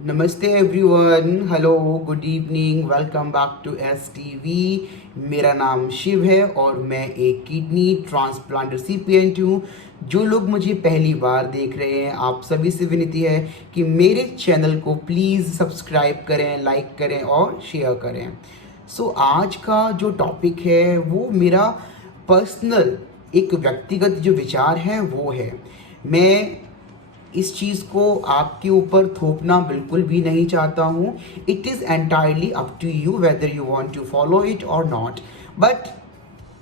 नमस्ते everyone, hello, good evening, welcome back to STV। मेरा नाम शिव है और मैं एक किडनी ट्रांसप्लांट रिसिपिएंट हूँ। जो लोग मुझे पहली बार देख रहे हैं, आप सभी से विनती है कि मेरे चैनल को प्लीज़ सब्सक्राइब करें, लाइक करें और शेयर करें। आज का जो टॉपिक है वो मेरा पर्सनल एक व्यक्तिगत जो विचार है वो है। मैं इस चीज़ को आपके ऊपर थोपना बिल्कुल भी नहीं चाहता हूँ। It is entirely up to you whether you want to follow it और नॉट। बट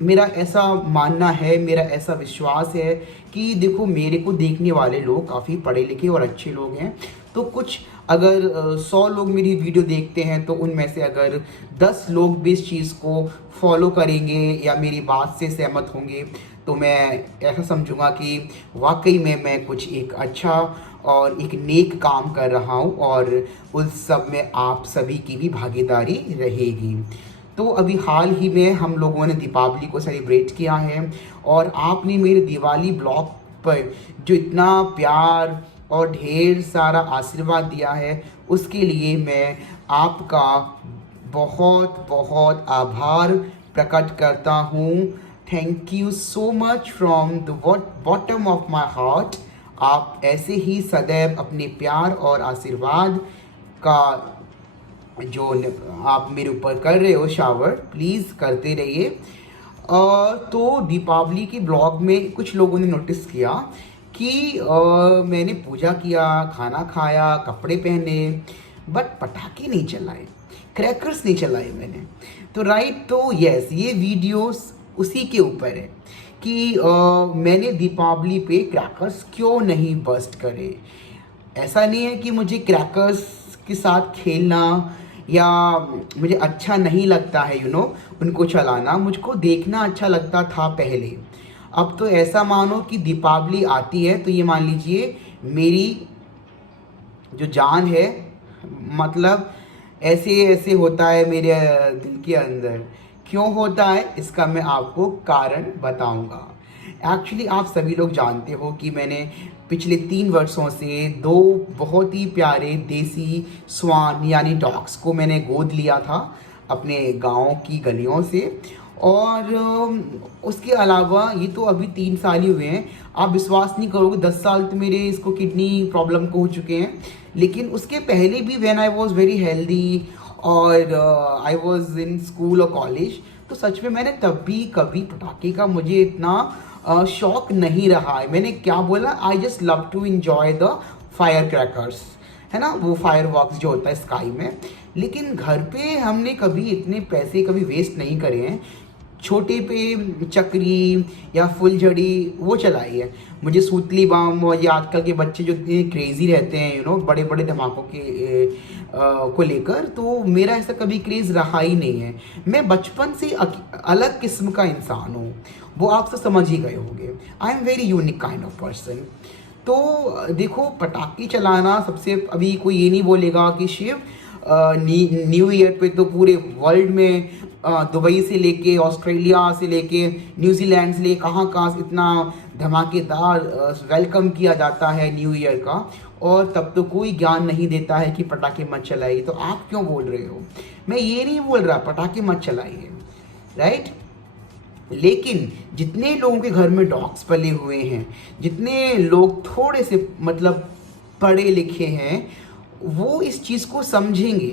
मेरा ऐसा मानना है, मेरा ऐसा विश्वास है कि देखो, मेरे को देखने वाले लोग काफ़ी पढ़े लिखे और अच्छे लोग हैं। तो कुछ अगर 100 लोग मेरी वीडियो देखते हैं तो उनमें से अगर 10 लोग भी इस चीज़ को फॉलो करेंगे या मेरी बात से सहमत होंगे तो मैं ऐसा समझूंगा कि वाकई में मैं कुछ एक अच्छा और एक नेक काम कर रहा हूँ और उस सब में आप सभी की भी भागीदारी रहेगी। तो अभी हाल ही में हम लोगों ने दीपावली को सेलिब्रेट किया है और आपने मेरे दिवाली ब्लॉग पर जो इतना प्यार और ढेर सारा आशीर्वाद दिया है उसके लिए मैं आपका बहुत बहुत आभार प्रकट करता हूँ। Thank you so much from the bottom of my heart. आप ऐसे ही सदैव अपने प्यार और आशीर्वाद का जो आप मेरे ऊपर कर रहे हो शावर, प्लीज़ करते रहिए। तो दीपावली के ब्लॉग में कुछ लोगों ने नोटिस किया कि मैंने पूजा किया, खाना खाया, कपड़े पहने, बट पटाखे नहीं चलाए, क्रैकर्स नहीं चलाए मैंने। तो राइट, तो यस, ये वीडियोस उसी के ऊपर है कि मैंने दीपावली पे क्रैकर्स क्यों नहीं बस्ट करे। ऐसा नहीं है कि मुझे क्रैकर्स के साथ खेलना या मुझे अच्छा नहीं लगता है, उनको चलाना। मुझको देखना अच्छा लगता था पहले। अब तो ऐसा मानो कि दीपावली आती है तो ये मान लीजिए मेरी जो जान है, मतलब ऐसे ऐसे होता है मेरे दिल के अंदर। क्यों होता है इसका मैं आपको कारण बताऊंगा। एक्चुअली आप सभी लोग जानते हो कि मैंने पिछले 3 वर्षों से 2 बहुत ही प्यारे देसी स्वान यानी डॉग्स को मैंने गोद लिया था अपने गांव की गलियों से। और उसके अलावा ये तो अभी 3 साल ही हुए हैं। आप विश्वास नहीं करोगे, 10 साल तो मेरे इसको किडनी प्रॉब्लम को हो चुके हैं। लेकिन उसके पहले भी when I was very healthy और आई वाज इन स्कूल और कॉलेज, तो सच में मैंने तब भी कभी पटाखे का मुझे इतना शौक नहीं रहा है। मैंने क्या बोला, I just love to enjoy the fire crackers, है ना, वो फायर वर्क्स जो होता है स्काई में। लेकिन घर पे हमने कभी इतने पैसे कभी वेस्ट नहीं करे हैं। छोटे पे चक्री या फुलझड़ी वो चलाई है। मुझे सूतली बम और ये आजकल के बच्चे जो इतने क्रेजी रहते हैं बड़े बड़े धमाकों के को लेकर, तो मेरा ऐसा कभी क्रेज़ रहा ही नहीं है। मैं बचपन से अलग किस्म का इंसान हूँ, वो आप सब समझ ही गए होंगे। I am very unique kind of person. तो देखो, पटाखे चलाना सबसे, अभी कोई ये नहीं बोलेगा कि शिव न्यू ईयर पे तो पूरे वर्ल्ड में दुबई से लेके ऑस्ट्रेलिया से लेके न्यूजीलैंड से लेके कहाँ कहाँ से इतना धमाकेदार वेलकम किया जाता है न्यू ईयर का, और तब तो कोई ज्ञान नहीं देता है कि पटाखे मत चलाइए। तो आप क्यों बोल रहे हो? मैं ये नहीं बोल रहा पटाखे मत चलाइए, राइट। लेकिन जितने लोगों के घर में डॉग्स पले हुए हैं, जितने लोग थोड़े से मतलब पढ़े लिखे हैं, वो इस चीज़ को समझेंगे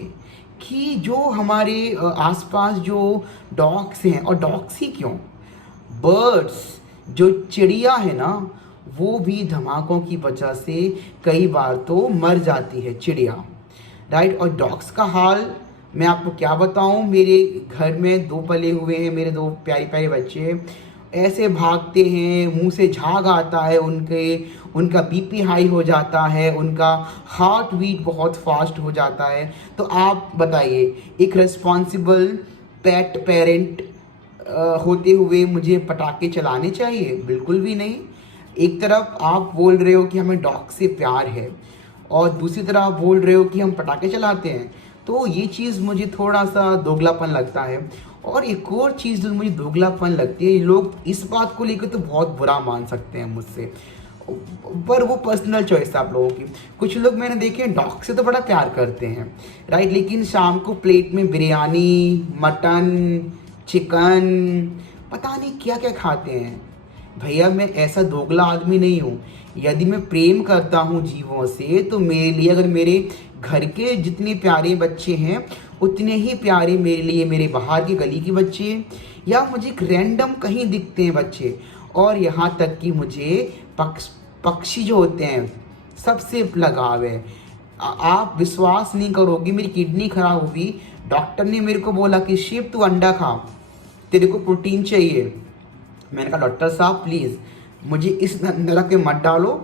कि जो हमारे आसपास जो डॉग्स हैं, और डॉग्स ही क्यों, बर्ड्स, जो चिड़िया है ना, वो भी धमाकों की वजह से कई बार तो मर जाती है चिड़िया, राइट। और डॉग्स का हाल मैं आपको क्या बताऊं। मेरे घर में 2 पले हुए हैं, मेरे 2 प्यारे प्यारे बच्चे ऐसे भागते हैं, मुंह से झाग आता है उनका बीपी हाई हो जाता है, उनका हार्ट बीट बहुत फास्ट हो जाता है। तो आप बताइए, एक रिस्पॉन्सिबल पेट पेरेंट होते हुए मुझे पटाखे चलाने चाहिए? बिल्कुल भी नहीं। एक तरफ आप बोल रहे हो कि हमें डॉग से प्यार है और दूसरी तरफ आप बोल रहे हो कि हम पटाखे चलाते हैं, तो ये चीज़ मुझे थोड़ा सा दोगलापन लगता है। और एक और चीज़ जो मुझे दोगलापन लगती है, लोग इस बात को लेकर तो बहुत बुरा मान सकते हैं मुझसे, पर वो पर्सनल चॉइस है आप लोगों की। कुछ लोग मैंने देखे हैं डॉग से तो बड़ा प्यार करते हैं, राइट, लेकिन शाम को प्लेट में बिरयानी, मटन, चिकन, पता नहीं क्या क्या खाते हैं। भैया मैं ऐसा दोगला आदमी नहीं हूँ। यदि मैं प्रेम करता हूँ जीवों से तो मेरे लिए, अगर मेरे घर के जितने प्यारे बच्चे हैं उतने ही प्यारे मेरे लिए मेरे बाहर की गली के बच्चे, या मुझे एक रैंडम कहीं दिखते हैं बच्चे। और यहाँ तक कि मुझे पक्षी जो होते हैं सबसे लगाव है। आप विश्वास नहीं करोगी, मेरी किडनी खराब हुई, डॉक्टर ने मेरे को बोला कि शिव तू अंडा खा, तेरे को प्रोटीन चाहिए। मैंने कहा डॉक्टर साहब प्लीज़ मुझे इस नरक में मत डालो।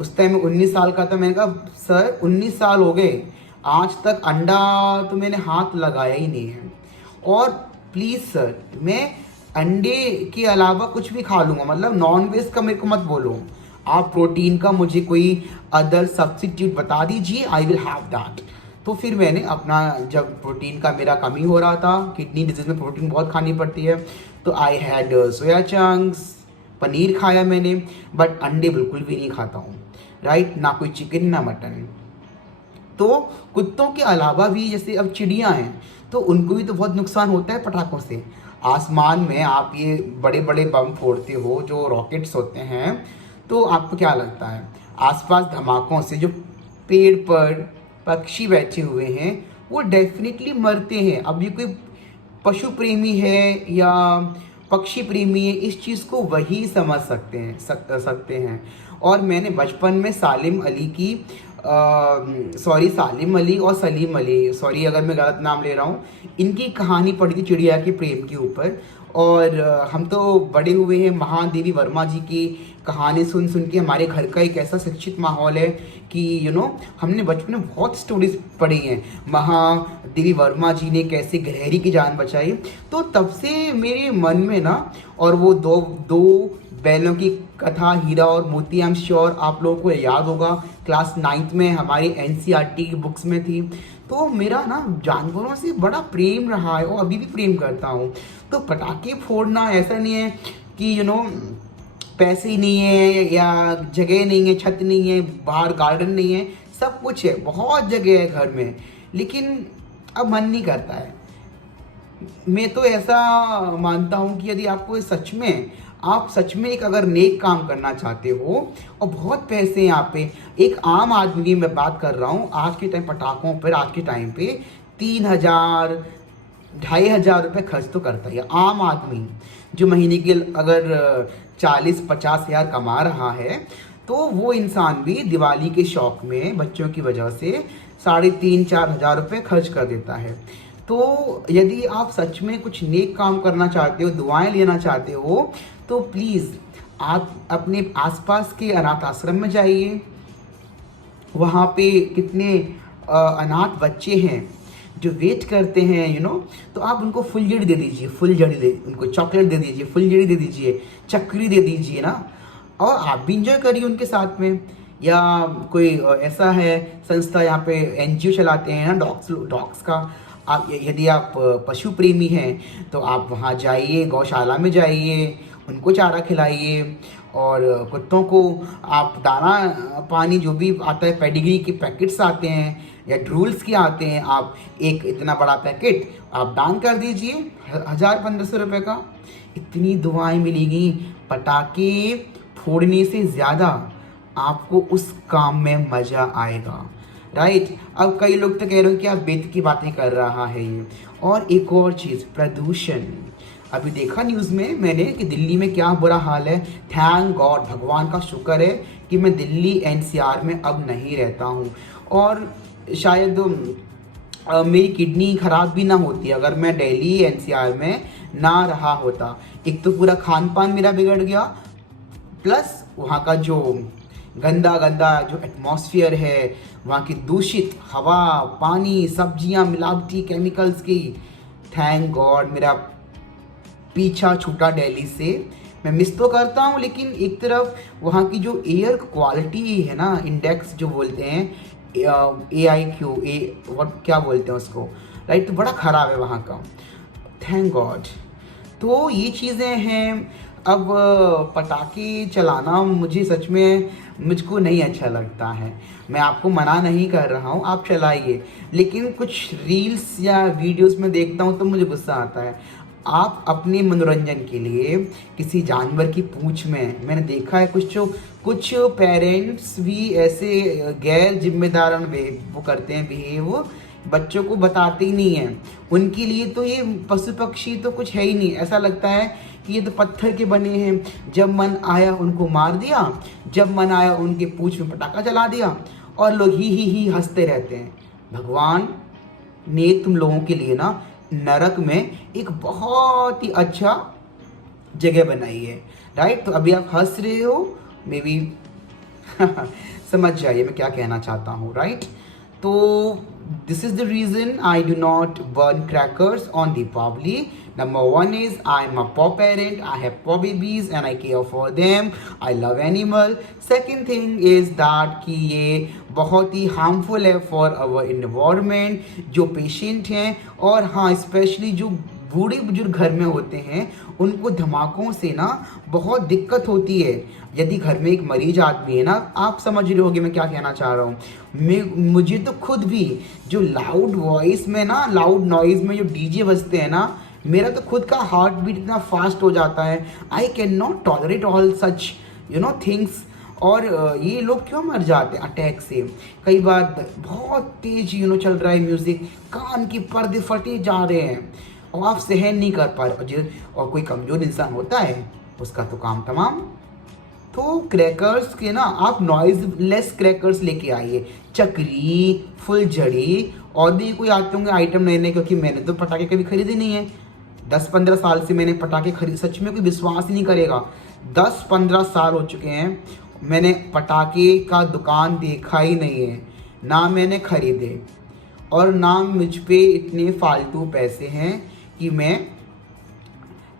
उस टाइम में 19 साल का था। मैंने कहा सर 19 साल हो गए, आज तक अंडा तो मैंने हाथ लगाया ही नहीं है, और प्लीज़ सर मैं अंडे के अलावा कुछ भी खा लूँगा, मतलब नॉन वेज का मेरे को मत बोलो, आप प्रोटीन का मुझे कोई अदर सब्सिट्यूट बता दीजिए, आई विल हैव दैट। तो फिर मैंने अपना, जब प्रोटीन का मेरा कमी हो रहा था, किडनी डिजीज़ में प्रोटीन बहुत खानी पड़ती है, तो I had soya chunks, paneer खाया मैंने, बट अंडे बिल्कुल भी नहीं खाता हूँ, राइट, ना कोई चिकन ना मटन। तो कुत्तों के अलावा भी जैसे अब चिड़ियाँ हैं तो उनको भी तो बहुत नुकसान होता है पटाखों से। आसमान में आप ये बड़े बड़े बम फोड़ते हो जो रॉकेट्स होते हैं, तो आपको क्या लगता है आसपास धमाकों से जो पेड़ पर पक्षी बैठे हुए हैं वो डेफिनेटली मरते हैं। अब ये कोई पशु प्रेमी है या पक्षी प्रेमी है, इस चीज़ को वही समझ सकते हैं। और मैंने बचपन में सालिम अली की सालिम अली और सलीम अली, सॉरी अगर मैं गलत नाम ले रहा हूँ, इनकी कहानी पढ़ी थी चिड़िया के प्रेम के ऊपर। और हम तो बड़े हुए हैं महादेवी वर्मा जी की कहानी सुन सुन के। हमारे घर का एक ऐसा शिक्षित माहौल है कि हमने बचपन में बहुत स्टोरीज पढ़ी हैं, महादेवी वर्मा जी ने कैसे गिलहरी की जान बचाई। तो तब से मेरे मन में ना, और वो दो दो बैलों की कथा हीरा और मोती, आई एम श्योर आप लोगों को याद होगा, क्लास 9th में हमारी NCERT की बुक्स में थी। तो मेरा ना जानवरों से बड़ा प्रेम रहा है और अभी भी प्रेम करता हूँ। तो पटाखे फोड़ना ऐसा नहीं है कि पैसे ही नहीं है या जगह नहीं है, छत नहीं है, बाहर गार्डन नहीं है, सब कुछ है, बहुत जगह है घर में, लेकिन अब मन नहीं करता है। मैं तो ऐसा मानता हूँ कि यदि आपको आप सच में एक अगर नेक काम करना चाहते हो और बहुत पैसे हैं यहाँ पे, एक आम आदमी की मैं बात कर रहा हूँ, आज के टाइम पटाखों पर आज के टाइम पे 3,000 2,500 रुपये खर्च तो करता है आम आदमी, जो महीने के अगर 40-50 हज़ार कमा रहा है। तो वो इंसान भी दिवाली के शौक में बच्चों की वजह से 3,500-4 हज़ार रुपये खर्च कर देता है। तो यदि आप सच में कुछ नेक काम करना चाहते हो, दुआएं लेना चाहते हो, तो प्लीज़ आप अपने आसपास के अनाथ आश्रम में जाइए। वहाँ पे कितने अनाथ बच्चे हैं जो वेट करते हैं, तो आप उनको फुलझड़ी दे दीजिए, उनको चॉकलेट दे दीजिए, फुलझड़ी दे दीजिए, चक्री दे दीजिए ना, और आप भी इंजॉय करिए उनके साथ में। या कोई ऐसा है संस्था, यहाँ पे NGO चलाते हैं ना डॉग्स का, आप यदि आप पशु प्रेमी हैं तो आप वहाँ जाइए, गौशाला में जाइए, उनको चारा खिलाइए, और कुत्तों को आप दाना पानी जो भी आता है, पेडिग्री के पैकेट्स आते हैं या ड्रूल्स के आते हैं, आप एक इतना बड़ा पैकेट आप दान कर दीजिए 1,000-1,500 रुपये का, इतनी दुआएं मिलेगी। पटाखे फोड़ने से ज़्यादा आपको उस काम में मज़ा आएगा, राइट। अब कई लोग तो कह रहे हो कि आप बेत की बातें कर रहा है ये। और एक और चीज़, प्रदूषण। अभी देखा न्यूज़ में मैंने कि दिल्ली में क्या बुरा हाल है। थैंक गॉड, भगवान का शुक्र है कि मैं दिल्ली NCR में अब नहीं रहता हूँ, और शायद मेरी किडनी ख़राब भी ना होती अगर मैं दिल्ली NCR में ना रहा होता। एक तो पूरा खान पान मेरा बिगड़ गया, प्लस वहाँ का जो गंदा जो एटमॉस्फेयर है, वहाँ की दूषित हवा, पानी, सब्जियाँ मिलावटी केमिकल्स की। थैंक गॉड मेरा पीछा छूटा दिल्ली से। मैं मिस तो करता हूँ, लेकिन एक तरफ वहाँ की जो एयर क्वालिटी है ना, इंडेक्स जो बोलते हैं, AIQ, क्या बोलते हैं उसको, राइट, तो बड़ा ख़राब है वहाँ का। Thank God. तो ये चीज़ें हैं। अब पटाखे चलाना मुझे सच में मुझको नहीं अच्छा लगता है। मैं आपको मना नहीं कर रहा हूँ, आप चलाइए, लेकिन कुछ रील्स या वीडियोस में देखता हूँ तो मुझे गुस्सा आता है। आप अपने मनोरंजन के लिए किसी जानवर की पूंछ में, मैंने देखा है कुछ पेरेंट्स भी ऐसे गैर जिम्मेदार वो करते हैं बिहेव, बच्चों को बताते ही नहीं हैं। उनके लिए तो ये पशु पक्षी तो कुछ है ही नहीं, ऐसा लगता है कि ये तो पत्थर के बने हैं। जब मन आया उनको मार दिया, जब मन आया उनके पूंछ में पटाखा चला दिया और लोग ही हंसते रहते हैं। भगवान ने तुम लोगों के लिए ना नरक में एक बहुत ही अच्छा जगह बनाई है, राइट। तो अभी आप हंस रहे हो, मे बी समझ जाइए मैं क्या कहना चाहता हूँ, राइट। तो this is the reason I do not burn crackers on Deepavali. Number one is I'm a paw parent, I have paw babies and I care for them, I love animal. Second thing is that कि ये बहुत ही harmful है for our environment, जो patient हैं, और हाँ specially जो बूढ़े बुजुर्ग घर में होते हैं उनको धमाकों से ना बहुत दिक्कत होती है। यदि घर में एक मरीज आदमी है ना, आप समझ रहे होगे मैं क्या कहना चाह रहा हूँ। मुझे तो खुद भी जो लाउड वॉइस में ना, लाउड नॉइज में जो डीजे बजते हैं ना, मेरा तो खुद का हार्ट बीट इतना फास्ट हो जाता है। I can not tolerate all such things. और ये लोग क्यों मर जाते हैं अटैक से? कई बार बहुत तेज चल रहा है म्यूज़िक, कान के पर्दे फटे जा रहे हैं और आप सहन नहीं कर पा रहे, और कोई कमज़ोर इंसान होता है उसका तो काम तमाम। तो क्रैकर्स के ना आप नॉइज लेस क्रैकर्स लेके आइए, चक्री, फुलझड़ी, और भी कोई आते होंगे आइटम नए नए, क्योंकि मैंने तो पटाखे कभी खरीदे नहीं है। 10-15 साल से मैंने पटाखे खरीद, सच में कोई विश्वास ही नहीं करेगा, 10-15 साल हो चुके हैं मैंने पटाखे का दुकान देखा ही नहीं है, ना मैंने खरीदे, और ना मुझ पे इतने फालतू पैसे हैं कि मैं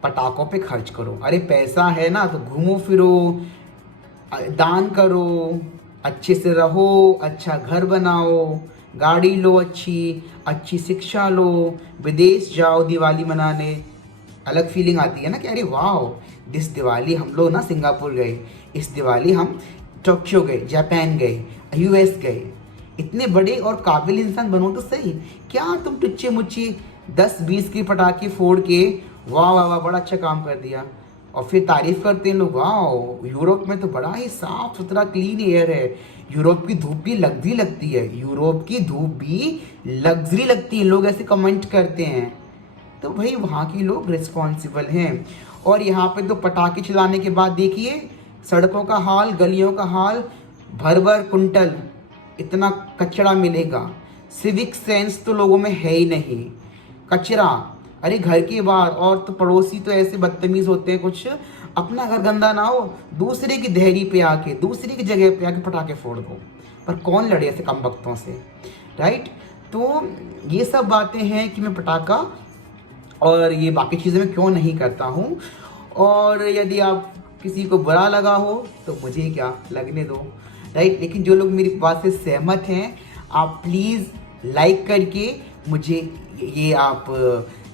पटाखों पे खर्च करो। अरे पैसा है ना तो घूमो फिरो, दान करो, अच्छे से रहो, अच्छा घर बनाओ, गाड़ी लो, अच्छी शिक्षा लो, विदेश जाओ दिवाली मनाने, अलग फीलिंग आती है ना कि अरे वाह, इस दिवाली हम लोग ना सिंगापुर गए, इस दिवाली हम टोक्यो गए, जापान गए, यूएस गए। इतने बड़े और काबिल इंसान बनो तो सही, क्या तुम टुच्चे मुच्चे 10-20 के पटाखे फोड़ के वाह वाह वाह बड़ा अच्छा काम कर दिया, और फिर तारीफ करते हैं लोग, वाह यूरोप में तो बड़ा ही साफ सुथरा क्लीन एयर है, यूरोप की धूप भी लग्जरी लगती है, यूरोप की धूप भी लग्जरी लगती है, लोग ऐसे कमेंट करते हैं। तो भाई वहाँ के लोग रिस्पॉन्सिबल हैं। और यहाँ पे तो पटाखे चलाने के बाद देखिए सड़कों का हाल, गलियों का हाल, भर भर कुंटल इतना कचरा मिलेगा। सिविक सेंस तो लोगों में है ही नहीं, कचरा, अरे घर के बाहर, और तो पड़ोसी तो ऐसे बदतमीज होते हैं, कुछ अपना घर गंदा ना हो दूसरे की देहरी पे आके, दूसरे की जगह पे आके पटाखे फोड़ दो, पर कौन लड़े ऐसे कम वक्तों से, राइट। तो ये सब बातें हैं कि मैं पटाखा और ये बाकी चीज़ें मैं क्यों नहीं करता हूँ। और यदि आप किसी को बुरा लगा हो तो मुझे क्या, लगने दो, राइट। लेकिन जो लोग मेरी बात से सहमत हैं, आप प्लीज़ लाइक करके मुझे ये आप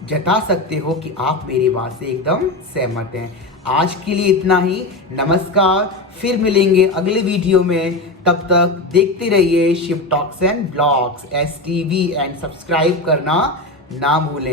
जता सकते हो कि आप मेरी बात से एकदम सहमत हैं। आज के लिए इतना ही, नमस्कार, फिर मिलेंगे अगले वीडियो में, तब तक देखते रहिए Shiv talks and blogs STV, and subscribe करना ना भूलें।